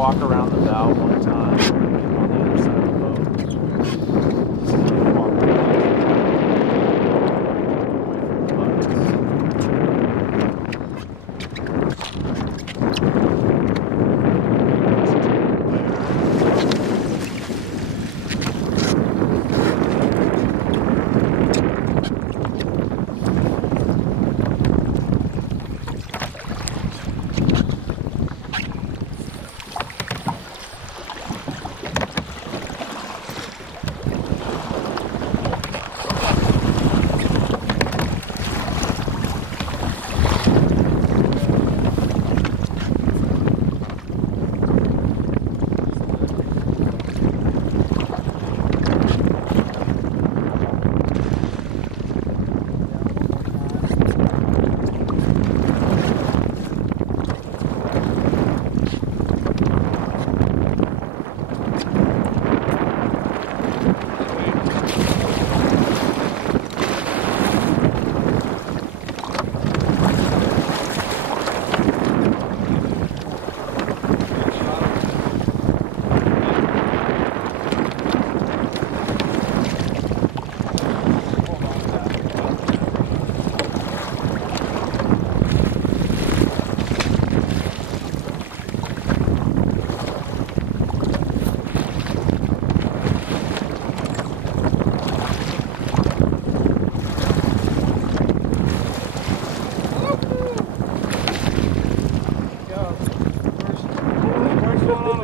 walk around the bow one time on the other side of the boat. Walk around.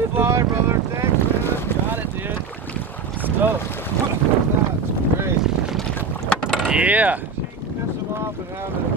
Fly, brother. Thanks, man. Got it, dude. Stoked. That's crazy. Yeah. She can piss them off and have it.